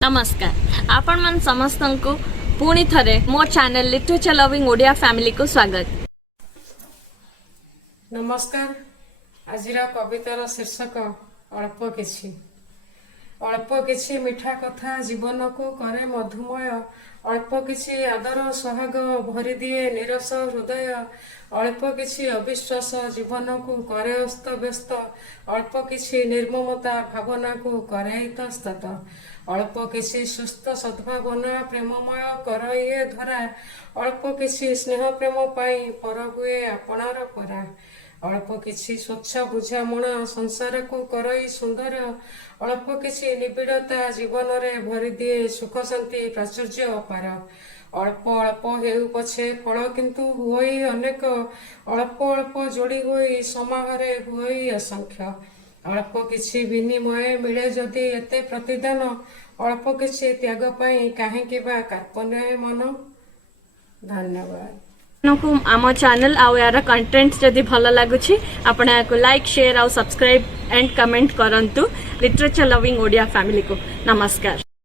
नमस्कार आपण मन समस्त को पुणी थरे मो channel literature loving Odia family को स्वागत। नमस्कार। आजिर कवितार शीर्षक अल्प किछि मिठा कथा जीवन को करे मधुमय। अल्प किछि आदर सोहाग भरी दिए निरस हृदय। अल्प किछि अविश्वास जीवन को करे अस्त व्यस्त। अल्प किछि निर्ममता भावना को करे इतस्तत। अल्प किछि सुस्थ सद्भावना प्रेममय करइए धरा। अल्प किछि स्नेह प्रेम पाई पर हुए आपणार परा। अल्प किछि स्वच्छ बुझामणा संसार को करई सुंदर। अल्प किछि निबिड़ता जीवन रे भरी दिए सुख शांति प्राचुर्य अपार। अल्प अल्प हेउ पछे फल किंतु हुई अनेक। अल्प अल्प जोड़ी होई समाहरे हुई असंख्य। अल्प किछि विनिमय मिले जदि एते प्रतिदान। अल्प किछि त्याग पाई काहेकि बा कार्पण्य मन। धन्यवाद। आम चैनल आउ यार कंटेंट जदि भल लगुछि आपण को लाइक शेयर आउ सब्सक्राइब एंड कमेंट करंतु लिटरेचर लविंग ओडिया फैमिली को। नमस्कार।